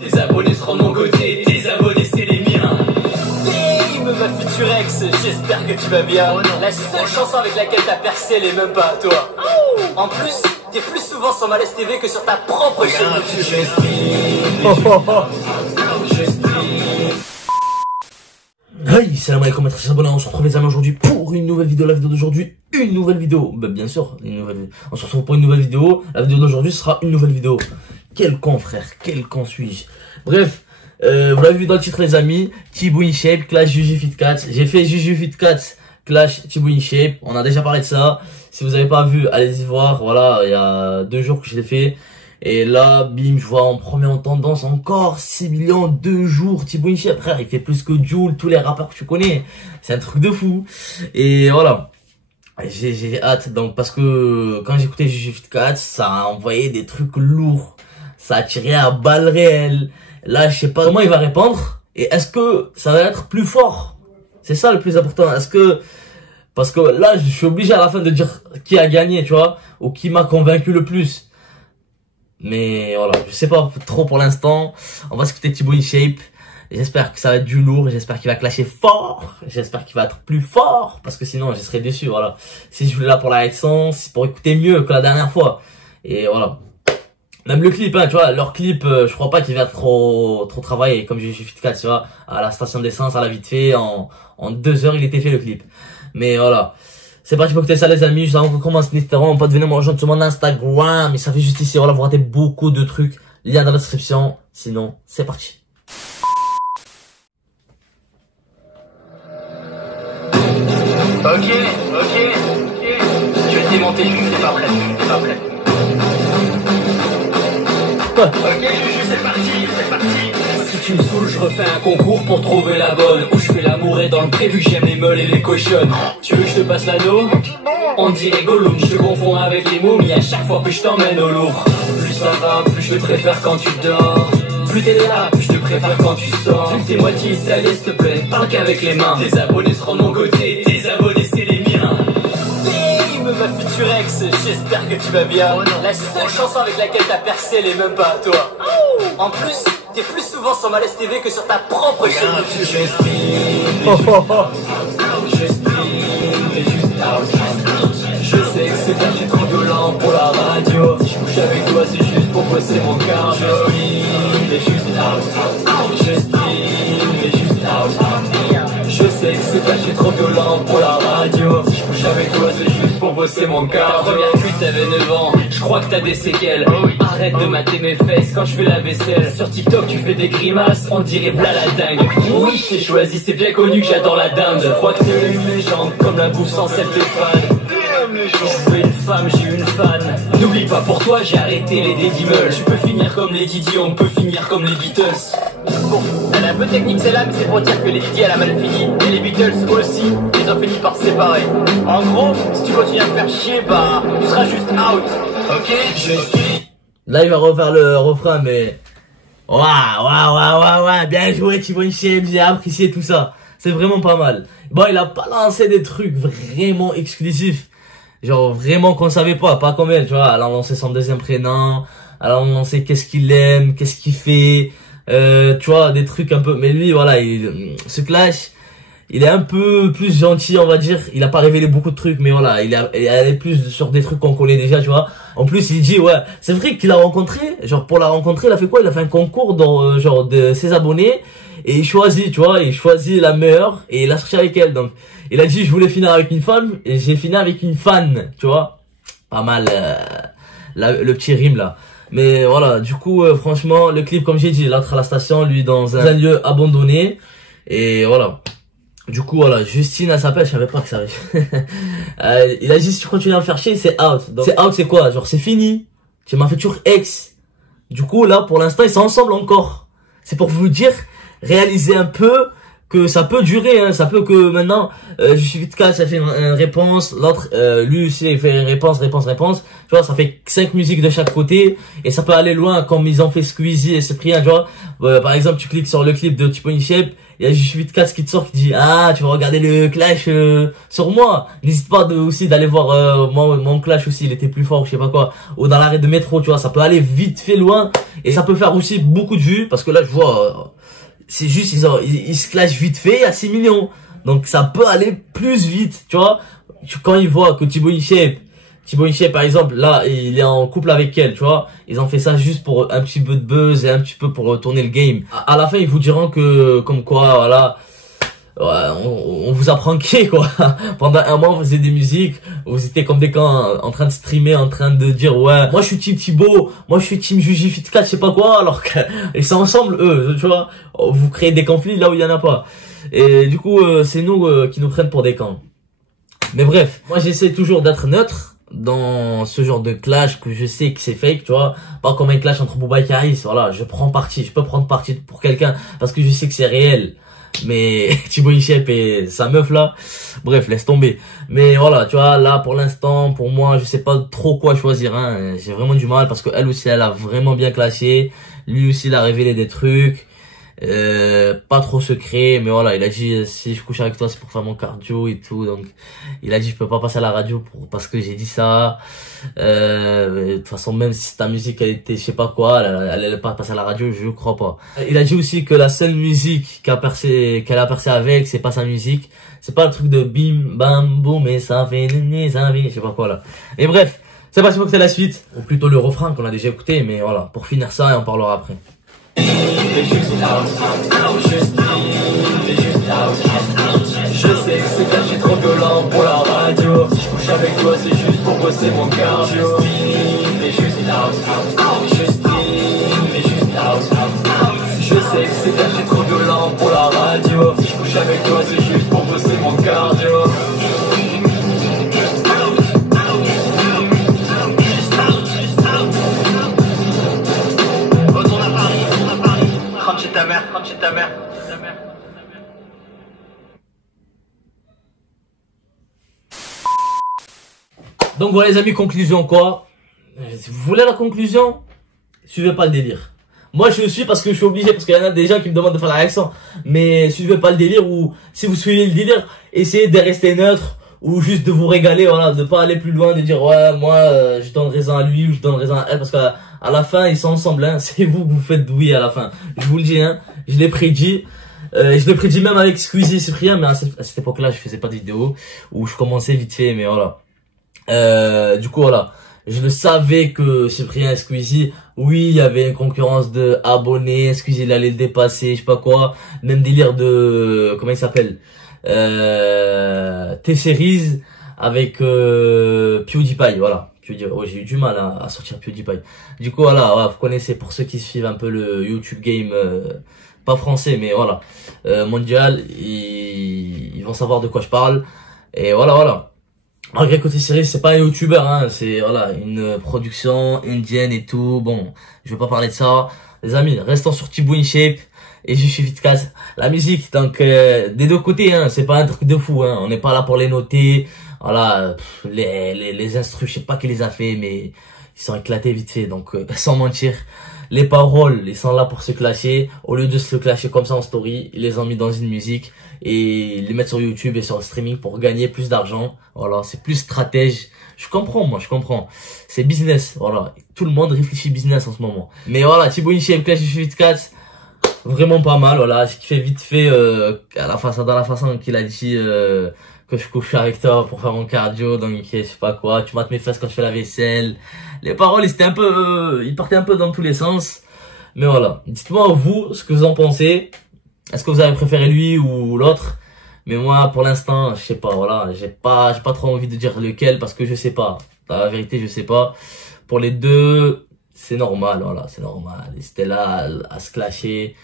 Tes abonnés seront de mon côté, tes abonnés c'est les miens. Hey, ma future ex, j'espère que tu vas bien. La seule chanson avec laquelle t'as percé, elle est même pas à toi. En plus, t'es plus souvent sur Malaise TV que sur ta propre chaîne YouTube. Hey, salam alaikum, maître abonnés, on se retrouve les amis aujourd'hui pour une nouvelle vidéo. La vidéo d'aujourd'hui, une nouvelle vidéo. Bah, bien sûr, on se retrouve pour une nouvelle vidéo. La vidéo d'aujourd'hui sera une nouvelle vidéo. Quel con, frère, quel con suis-je. Bref, vous l'avez vu dans le titre les amis, Thibaut InShape, Clash JujuFit4. J'ai fait JujuFit4, Clash Thibaut InShape. On a déjà parlé de ça. Si vous n'avez pas vu, allez-y voir. Voilà, il y a 2 jours que je l'ai fait. Et là, bim, je vois en premier en tendance encore 6 millions, 2 jours. Thibaut InShape, frère, il fait plus que Jul, tous les rappeurs que tu connais. C'est un truc de fou. Et voilà. J'ai hâte. Donc, parce que quand j'écoutais JujuFit4, ça a envoyé des trucs lourds. Ça a tiré à balles réelles. Là, je sais pas comment il va répondre. Et est-ce que ça va être plus fort? C'est ça le plus important. Est-ce que... Parce que là, je suis obligé à la fin de dire qui a gagné, tu vois. Ou qui m'a convaincu le plus. Mais voilà, je sais pas trop pour l'instant. On va s'écouter Thibaut InShape. J'espère que ça va être du lourd. J'espère qu'il va clasher fort. J'espère qu'il va être plus fort. Parce que sinon, je serais déçu, voilà. Si je voulais là pour la réaction, c'est pour écouter mieux que la dernière fois. Et voilà. Même le clip, hein, tu vois, leur clip, je crois pas qu'il va être trop travaillé, comme JujuFit4, tu vois, à la station d'essence, à la vite fait, en 2 heures, il était fait le clip. Mais voilà. C'est parti pour écouter ça, les amis. Juste avant qu'on commence, n'hésitez pas de venir me rejoindre sur mon Instagram. Mais ça fait juste ici, voilà, vous ratez beaucoup de trucs. Lien dans la description. Sinon, c'est parti. Ok. Je vais te démonter, t'es pas prêt. Ok, Juju, c'est parti. Si tu me saoules, je refais un concours pour trouver la bonne. Où je fais l'amour et dans le prévu, j'aime les meules et les cochonnes. Tu veux que je te passe l'anneau? On dirait Gollum, je te confonds avec les momies. À chaque fois, plus je t'emmène au lourd. Plus ça va, plus je te préfère quand tu dors. Plus t'es là, plus je te préfère quand tu sors. Plus t'es moitié italien, s'il te plaît, parle qu'avec les mains. Tes abonnés seront de mon côté, tes abonnés c'est les miens. Ma future ex, j'espère que tu vas bien. La seule chanson avec laquelle t'as percé, elle est même pas à toi. En plus, t'es plus souvent sur Malaise TV que sur ta propre chaîne YouTube. Je sais que c'est bien, j'ai trop violent pour la radio. Si je couche avec toi, c'est juste pour bosser mon cardio. T'es juste out. Je sais que c'est pas, j'ai trop violent pour la radio. Si je couche avec toi, c'est juste pour bosser mon cardio. Ta première cuite, t'avais 9 ans. Je crois que t'as des séquelles. Arrête de mater mes fesses quand je fais la vaisselle. Sur TikTok, tu fais des grimaces, on dirait v'là la dingue. Oui, je t'ai choisi, c'est bien connu que j'adore la dinde. Je crois que t'es une légende, comme la bouffe sans celle des fans. Je veux une femme, j'ai une fan. N'oublie pas, pour toi j'ai arrêté les Dédimeuls. Tu peux finir comme les Didi, on peut finir comme les Beatles. Bon, elle est un peu technique celle-là, mais c'est pour dire que les Didi elle a mal fini. Et les Beatles aussi, ils ont fini par se séparer. En gros, si tu continues à me faire chier, bah tu seras juste out. Ok, je suis... Là, il va refaire le refrain, mais... Waouh, bien joué Thibaut InShape, j'ai apprécié tout ça. C'est vraiment pas mal. Bon, il a pas lancé des trucs vraiment exclusifs. Genre vraiment qu'on savait pas comme elle, tu vois. Elle a lancé son deuxième prénom, elle a lancé qu'est-ce qu'il aime, qu'est-ce qu'il fait, tu vois, des trucs un peu. Mais lui, voilà, ce Clash, il est un peu plus gentil, on va dire. Il a pas révélé beaucoup de trucs, mais voilà, il est plus sur des trucs qu'on connaît déjà, tu vois. En plus, il dit, ouais, c'est vrai qu'il a rencontré, genre pour la rencontrer, il a fait quoi? Il a fait un concours dans, genre, de ses abonnés. Et il choisit, tu vois, il choisit la meilleure et il a sorti avec elle. Donc, il a dit, je voulais finir avec une femme et j'ai fini avec une fan, tu vois. Pas mal, le petit rime là. Mais voilà, du coup, franchement, le clip, comme j'ai dit, il entre à la station, lui, dans un lieu abandonné. Et voilà. Du coup, voilà, Justine, elle s'appelle, je savais pas que ça arrive. Il a dit, si tu continues à me faire chier, c'est out. C'est out, c'est quoi? Genre, c'est fini. Tu m'as fait toujours ex. Du coup, là, pour l'instant, ils sont ensemble encore. C'est pour vous dire, réaliser un peu que ça peut durer, hein, ça peut que maintenant, je suis vite casse, ça fait une réponse, l'autre, lui aussi, il fait une réponse, tu vois, ça fait 5 musiques de chaque côté, et ça peut aller loin, comme ils ont fait Squeezie et Cyprien, tu vois, par exemple, tu cliques sur le clip de Tiponi Shape, il y a juste vite casse qui te sort, qui dit, ah, tu vas regarder le clash, sur moi, n'hésite pas aussi d'aller voir, mon clash aussi, il était plus fort, je sais pas quoi, ou dans l'arrêt de métro, tu vois, ça peut aller vite fait loin, et ça peut faire aussi beaucoup de vues, parce que là, je vois, c'est juste, ils se clashent vite fait à 6 millions. Donc, ça peut aller plus vite, tu vois. Quand ils voient que Tiponi Shape, par exemple, là, il est en couple avec elle, tu vois. Ils ont fait ça juste pour un petit peu de buzz et un petit peu pour tourner le game. À la fin, ils vous diront que, comme quoi, voilà, ouais, on vous a pranké, quoi. Pendant un mois, vous faisiez des musiques, vous étiez comme des cons en train de streamer, en train de dire, ouais, moi je suis team Thibaut, moi je suis team Juji Fit4, je sais pas quoi, alors qu'ils sont ensemble, eux, tu vois. Vous créez des conflits là où il y en a pas. Et du coup, c'est nous qui nous prennent pour des cons. Mais bref, moi j'essaie toujours d'être neutre dans ce genre de clash que je sais que c'est fake, tu vois. Pas comme un clash entre Booba et Karis, voilà, je prends parti, je peux prendre parti pour quelqu'un parce que je sais que c'est réel. Mais Tiponi Shape et sa meuf là, bref, laisse tomber. Mais voilà, tu vois, là pour l'instant, pour moi, je sais pas trop quoi choisir, hein. J'ai vraiment du mal parce que elle aussi, elle a vraiment bien clashé. Lui aussi, il a révélé des trucs. Pas trop secret, mais voilà, il a dit si je couche avec toi c'est pour faire mon cardio et tout, donc il a dit je peux pas passer à la radio parce que j'ai dit ça. De toute façon, même si ta musique elle était je sais pas quoi, elle allait pas passer à la radio, je crois pas. Il a dit aussi que la seule musique qu'elle a percé avec, c'est pas sa musique, c'est pas le truc de bim bam boum et ça fait je sais pas quoi là. Et bref, c'est pas sûr que c'est la suite, ou plutôt le refrain qu'on a déjà écouté, mais voilà, pour finir ça et on parlera après. T'es juste out, t'es juste out. Je sais que c'est caché trop violent pour la radio. Si je couche avec toi c'est juste pour bosser mon cardio. T'es juste out, t'es juste out. Je sais que c'est caché trop violent pour la radio. Si je couche avec toi c'est juste pour bosser mon cardio. Rentre chez ta mère. Donc voilà les amis, conclusion quoi. Si vous voulez la conclusion, suivez pas le délire. Moi je suis parce que je suis obligé, parce qu'il y en a des gens qui me demandent de faire la réaction. Mais suivez pas le délire, ou si vous suivez le délire, essayez de rester neutre, ou juste de vous régaler, voilà, de pas aller plus loin, de dire ouais moi je donne raison à lui ou je donne raison à elle, parce qu'à la fin ils sont ensemble, hein. C'est vous que vous faites douiller à la fin. Je vous le dis, hein, je l'ai prédit. Je l'ai prédit même avec Squeezie et Cyprien, mais à cette époque-là je faisais pas de vidéo, où je commençais vite fait, mais voilà. Du coup voilà, je le savais que Cyprien et Squeezie, oui il y avait une concurrence de abonnés, Squeezie il allait le dépasser, je sais pas quoi, même délire de, comment il s'appelle, T-Series avec PewDiePie, voilà. Oh, j'ai eu du mal à sortir PewDiePie. Du coup voilà, vous connaissez, pour ceux qui suivent un peu le YouTube game, pas français mais voilà, mondial, ils vont savoir de quoi je parle. Et voilà. Malgré côté série, c'est pas un youtubeur, hein, c'est voilà, une production indienne et tout. Bon, je vais pas parler de ça. Les amis, restons sur Tiponi Shape et je suis Fit4. La musique, donc des deux côtés, hein, c'est pas un truc de fou, hein. On n'est pas là pour les noter. Voilà, les instrus, je sais pas qui les a fait, mais ils sont éclatés vite fait. Donc sans mentir, les paroles, ils sont là pour se clasher. Au lieu de se clasher comme ça en story, ils les ont mis dans une musique et les mettre sur YouTube et sur le streaming pour gagner plus d'argent. Voilà, c'est plus stratège. Je comprends, moi, je comprends. C'est business, voilà. Tout le monde réfléchit business en ce moment. Mais voilà, Tiponi Shape, Clash Fit4, vraiment pas mal, voilà. J'ai kiffé vite fait, dans la façon qu'il a dit, que je couche avec toi pour faire mon cardio, donc je sais pas quoi, tu mates mes fesses quand je fais la vaisselle. Les paroles, ils partaient un peu dans tous les sens. Mais voilà, dites-moi vous ce que vous en pensez. Est-ce que vous avez préféré lui ou l'autre? Mais moi, pour l'instant, je sais pas, voilà, j'ai pas trop envie de dire lequel parce que je sais pas. La vérité, je sais pas. Pour les deux, c'est normal, voilà, c'est normal. Ils étaient là à se clasher.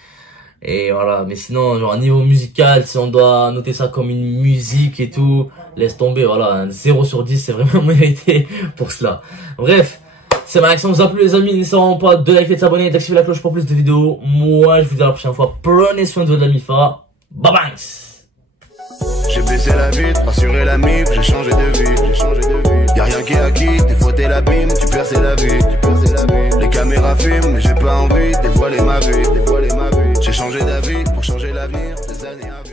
Et voilà, mais sinon, genre, niveau musical, si on doit noter ça comme une musique et tout, laisse tomber, voilà, un 0 sur 10, c'est vraiment mérité pour cela. Bref, c'est ma réaction, vous a plu les amis, n'hésitez pas de liker, de s'abonner et d'activer la cloche pour plus de vidéos. Moi, je vous dis à la prochaine fois, prenez soin de votre ami Fa, Bye bye. J'ai baissé la vitre, rassuré la mif, j'ai changé de vie. Y'a rien qui est acquis, des fois t'es l'abîme, tu perds c'est la vie. Les caméras filment, mais j'ai pas envie de dévoiler ma vie. J'ai changé d'avis pour changer l'avenir, des années à venir.